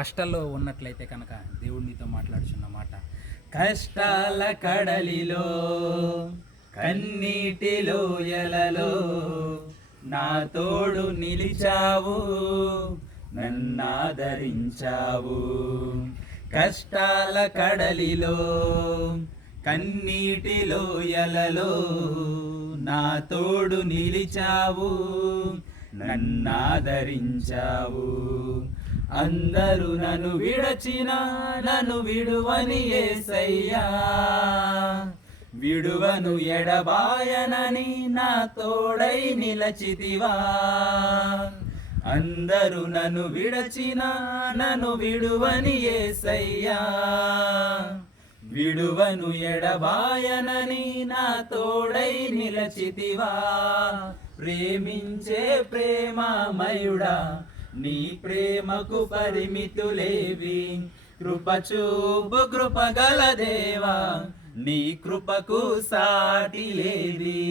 కష్టాల్లో ఉన్నట్లయితే కనుక దేవుడు నీతో మాట్లాడుచున్న మాట, కష్టాల కడలిలో కన్నీటి లోయలలో నా తోడు నిలిచావు, నన్నాదరించావు. కష్టాల కడలిలో కన్నీటి లోయలలో నా తోడు నిలిచావు, నన్నాదరించావు. అందరూ నన్ను విడచిన నన్ను విడువని యేసయ్యా, విడువను ఎడబాయనని నా తోడై నిలచితివా. అందరూ నన్ను విడచిన నన్ను విడువని యేసయ్యా, విడువను ఎడబాయనని నా తోడై నిలచితివా. ప్రేమించే ప్రేమమయుడా, నీ ప్రేమకు పరిమితులేవి. కృపచూపు కృపగల దేవా, నీ కృపకు సాటి లేది.